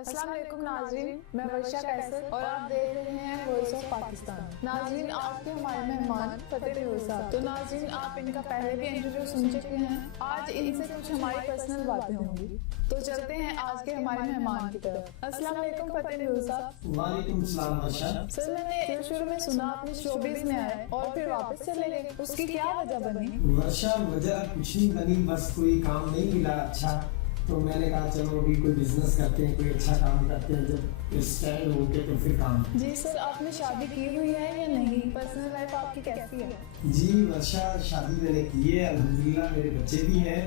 अस्सलाम वालेकुम नाज़रीन, मैं वर्षा कैसर और आप देख रहे हैं वॉइस ऑफ पाकिस्तान। नाज़रीन, आज के हमारे मेहमान फतेह नूर साहब। तो नाज़रीन, आप इनका पहले भी इंटरव्यू सुन चुके हैं। आज इनसे कुछ हमारी पर्सनल बातें होंगी, तो चलते हैं आज के हमारे मेहमान की तरफ। अस्सलाम वालेकुम फतेह नूर साहब। वालेकुम सलाम वर्षा। सर, मैंने शुरू में सुना आपने शोबिज़ में आए और फिर वापस चले गए, उसकी क्या वजह बनी? वर्षा, वजह कुछ नहीं बनी, बस कोई काम नहीं मिला अच्छा, तो मैंने कहा चलो अभी कोई बिजनेस करते हैं, कोई अच्छा काम करते हैं, जब स्टैंड हो के तो फिर काम। जी सर, आपने शादी की हुई है या नहीं? पर्सनल लाइफ आपकी कैसी है? जी वर्षा, शादी मैंने की है, अल्हम्दुलिल्लाह मेरे बच्चे भी हैं,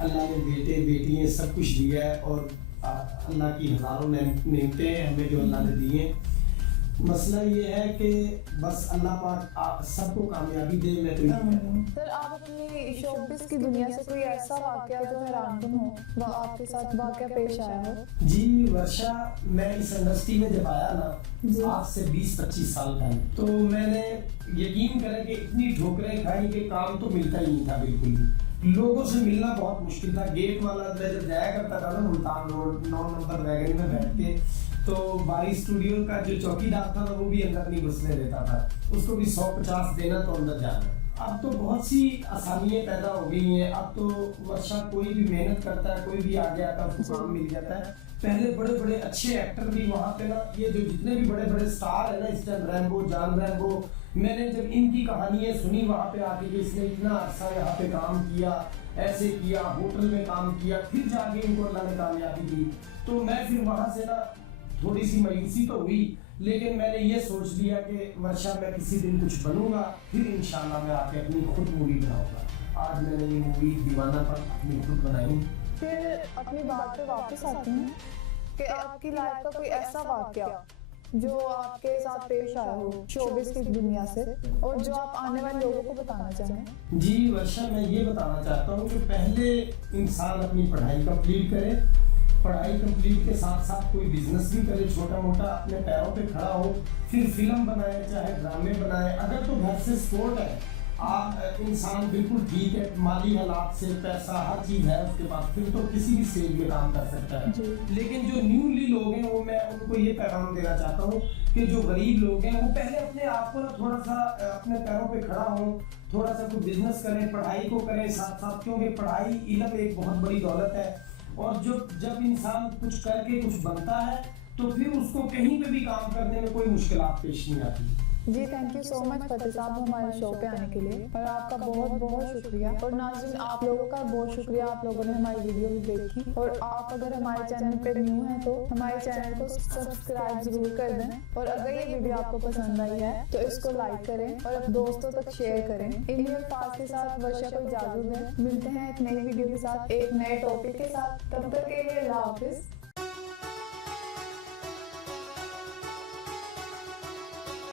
अल्लाह ने बेटे बेटियां सब कुछ दिया है और अल्लाह की हज़ारों नेमतें हैं हमें जो अल्लाह ने दी हैं। मसला ये है कि बस अल्लाह पाक सबको कामयाबी दे, मैं तो सर, आप अपनी शोबिज़ की दुनिया से कोई ऐसा वाकया जो हैरानकुन हो, वो आपके साथ वाकया पेश आया हो? जी वर्षा, मैं इस इंडस्ट्री में जब आया ना, आज से 20-25 साल पहले, तो मैंने यकीन करें कि इतनी ठोकरें खाई कि काम तो मिलता ही नहीं था बिल्कुल भी। लोगों से मिलना बहुत मुश्किल था। गेट वाला जब जाया करता था ना मुल्तान रोड 9 नंबर वैगन में बैठ के, तो बारी स्टूडियो का जो चौकीदार था ना, वो भी अंदर नहीं घुसने देता था, उसको भी 150 देना तो अंदर जाना। अब तो बहुत सी आसानियां पैदा हो गई हैं। अब तो वर्षा कोई भी मेहनत करता है, कोई भी आगे आता है, उसको काम मिल जाता है। पहले बड़े बड़े अच्छे एक्टर भी वहाँ पे ना, ये जो जितने भी बड़े बड़े स्टार है ना, इस टाइम रैम्बो, जान रैम्बो, मैंने जब इनकी कहानियां सुनी वहाँ पे आके कि इसने इतना अर्सा यहाँ पे काम किया, ऐसे किया, होटल में काम किया, फिर जाके इनको अल्लाह ने कामयाबी दी, तो मैं फिर वहाँ से ना थोड़ी सी मायूसी तो हुई, लेकिन मैंने ये सोच लिया कि वर्षा मैं किसी दिन कुछ बनूंगा, फिर इंशाल्लाह मैं आके अपनी खुद मूवी बनाऊंगा। आज मैंने ये मूवी दीवाना पर अपनी खुद बनाई। फिर अपनी बात पे वापस आते हैं कि आपकी लाइफ का कोई ऐसा वाकया जो आपके साथ पेश आया हो शोबिज़ की दुनिया से और जो आप आने वाले लोगों को बताना चाहें। जी वर्षा, मैं ये बताना चाहता हूँ कि पहले इंसान अपनी पढ़ाई कंप्लीट करे, पढ़ाई कंप्लीट के साथ साथ कोई बिजनेस भी करे, छोटा मोटा, अपने पैरों पे खड़ा हो, फिर फिल्म बनाए, चाहे ड्रामे बनाए। अगर तो घर से सपोर्ट है, इंसान बिल्कुल ठीक है, माली हालात से, पैसा हर चीज है उसके पास, फिर तो किसी भी स्टेज में काम कर सकता है। लेकिन जो न्यूली लोग हैं, वो मैं उनको ये पैगाम देना चाहता हूँ कि जो गरीब लोग हैं, वो पहले अपने आप को ना थोड़ा सा अपने पैरों पे खड़ा हो, थोड़ा सा कोई बिजनेस करें, पढ़ाई को करें साथ साथ, क्योंकि पढ़ाई इल्म एक बहुत बड़ी दौलत है। और जब इंसान कुछ करके कुछ बनता है, तो फिर उसको कहीं पे भी काम करने में कोई मुश्किलात पेश नहीं आती। जी, थैंक यू सो मच फतेह साहब हमारे शो पे आने के लिए, और आपका बहुत बहुत शुक्रिया। और नाज़रीन, आप लोगों का बहुत शुक्रिया, आप लोगों ने हमारी वीडियो भी देखी। और आप अगर हमारे चैनल पे न्यू हैं तो हमारे चैनल को सब्सक्राइब जरूर कर दें, और अगर ये वीडियो आपको पसंद आई है तो इसको लाइक करें और अपने दोस्तों तक शेयर करें। इन अल्फाज के साथ वर्षा को इजाजत दें। मिलते हैं एक नई वीडियो के साथ, एक नए टॉपिक के साथ। तब तक के लिए अल्लाह हाफिज।